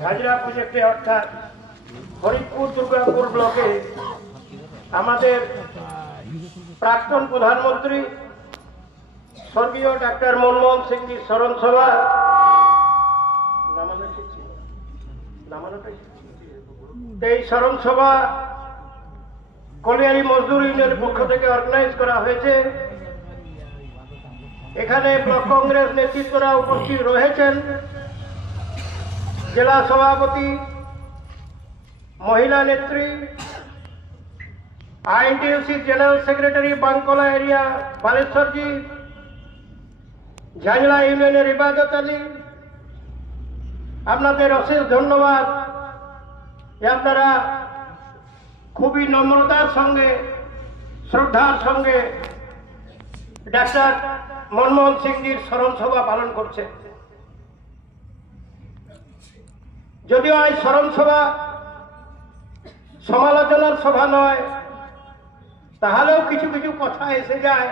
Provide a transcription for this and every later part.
ঝাজরা প্রজেক্টে অর্থাৎ ফরিদপুর দুর্গাপুর ব্লকে আমাদের প্রাক্তন প্রধানমন্ত্রী স্বর্গীয় ডাক্তার মনমোহন সিংজির স্মরণ সভা এই স্মরণ সভা কলিয়ারি মজদুর ইউনিয়নের পক্ষ থেকে অর্গানাইজ করা হয়েছে। এখানে ব্লক কংগ্রেস নেতৃত্বরা উপস্থিত রয়েছেন, জেলা সভাপতি, মহিলা নেত্রী, INTUC general secretary Bankola area বালেশ্বরজি, ঝাজরা ইউনিয়নের ইবাদত আলী। আপনাদের অশেষ ধন্যবাদ। আপনারা খুবই নম্রতার সঙ্গে, শ্রদ্ধার সঙ্গে ডাক্তার মনমোহন সিংজির স্মরণ সভা পালন করছে। যদিও এই স্মরণ সভা সমালোচনার সভা নয়, তাহলেও কিছু কিছু কথা এসে যায়।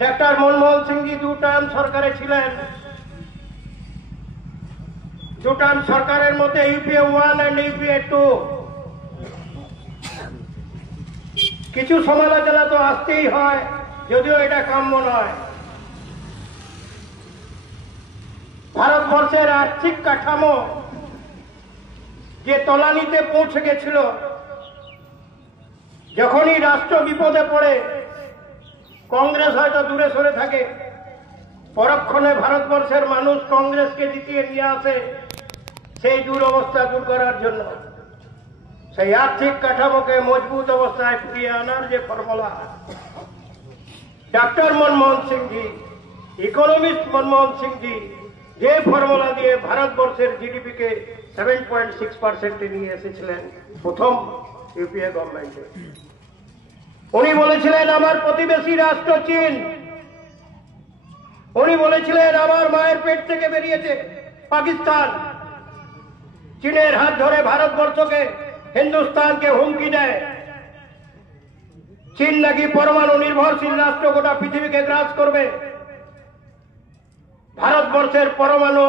ডাক্তার মনমোহন সিংজি 2 টার্ম সরকারে ছিলেন। 2 টার্ম সরকারের মধ্যে ইউপিএ 1 এন্ড ইউপিএ 2 কিছু সমালোচনা তো আসতেই হয়, যদিও এটা কাম্য নয়। ভারতবর্ষের আর্থিক কাঠামো যে তলানিতে পৌঁছে গেছিল, যখনই রাষ্ট্র বিপদে পড়ে কংগ্রেস হয়তো দূরে সরে থাকে, পরক্ষণে ভারতবর্ষের মানুষ কংগ্রেসকে জিতিয়ে নিয়ে আসে সেই দুরবস্থা দূর করার জন্য। সেই আর্থিক কাঠামোকে মজবুত অবস্থায় ফিরিয়ে আনার যে ফর্মুলা ডাক্তার মনমোহন সিংজি, ইকোনমিস্ট মনমোহন সিংজি যে ফর্মুলা দিয়ে ভারতবর্ষের জিডিপিকে 7.6% নিয়ে এসেছিলেন প্রথম ইউপিএ গভর্নমেন্টে। উনি বলেছিলেন আমার প্রতিবেশী রাষ্ট্র চীন। উনি বলেছিলেন আমার মায়ের পেট থেকে বেরিয়েছে পাকিস্তান। চীনের হাত ধরে ভারতবর্ষকে, হিন্দুস্তানকে হুমকি দেয়। চীন নাকি পরমাণু নির্ভরশীল রাষ্ট্র, গোটা পৃথিবীকে গ্রাস করবে। ভারতবর্ষের পরমাণু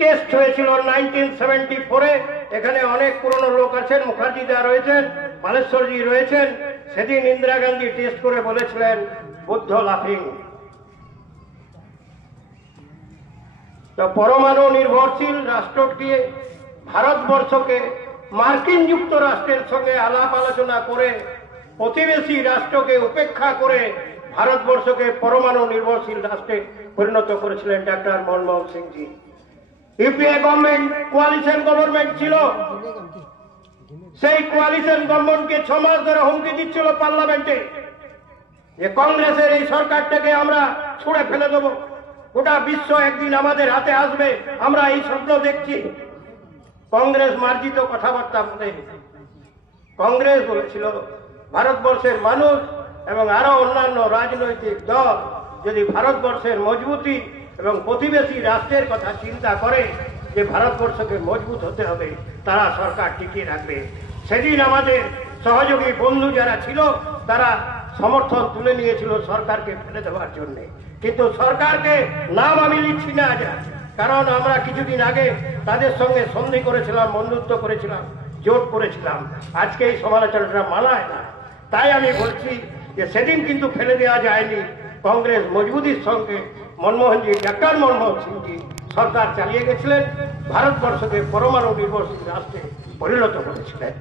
টেস্ট হয়েছিল 1974-এ। এখানে অনেক পুরনো লোক আছেন, মুখার্জিদা রয়েছেন, বালেশ্বরজি রয়েছেন। সেদিন ইন্দিরা গান্ধী টেস্ট করে বলেছিলেন বুদ্ধ লাফিং। তো পরমাণু নির্ভরশীল রাষ্ট্রটি ভারতবর্ষকে মার্কিন যুক্তরাষ্ট্রের সঙ্গে আলাপ আলোচনা করে, প্রতিবেশী রাষ্ট্রকে উপেক্ষা করে ভারতবর্ষকে পরমাণু নির্ভরশীল রাষ্ট্রে পরিণত করেছিলেন ডাক্তার মনমোহন সিংজি। ইউপিএ গভর্নমেন্ট কোয়ালিশন গভর্নমেন্ট ছিল। সেই কোয়ালিশন গভর্নমেন্টকে 6 মাস ধরে হুমকি দিচ্ছিল পার্লামেন্টে যে কংগ্রেসের এই সরকারটাকে আমরা ছুঁড়ে ফেলে দেবো, গোটা বিশ্ব একদিন আমাদের হাতে আসবে, আমরা এই স্বপ্ন দেখছি। কংগ্রেস মার্জিত কথাবার্তা বলে কংগ্রেস বলেছিল ভারতবর্ষের মানুষ এবং আরো অন্যান্য রাজনৈতিক দল যদি ভারতবর্ষের মজবুতি এবং প্রতিবেশী রাষ্ট্রের কথা চিন্তা করে যে ভারতবর্ষকে মজবুত হতে হবে, তারা সরকার টিকিয়ে রাখবে। সেদিন আমাদের সহযোগী বন্ধু যারা ছিল তারা সমর্থন তুলে নিয়েছিল সরকারকে ফেলে দেওয়ার জন্য। কিন্তু সরকারকে নাম আমি লিখছি না, কারণ আমরা কিছুদিন আগে তাদের সঙ্গে সন্ধি করেছিলাম, বন্ধুত্ব করেছিলাম, জোট করেছিলাম। আজকে এই সমালোচনাটা মানায় না। তাই আমি বলছি যে সেদিন কিন্তু ফেলে দেওয়া যায়নি। কংগ্রেস মজবুতির সঙ্গে মনমোহনজি, ডাক্তার মনমোহন সিংজি সরকার চালিয়ে গেছিলেন, ভারতবর্ষকে পরমাণু নির্ভরশীল রাষ্ট্রে পরিণত করেছিলেন।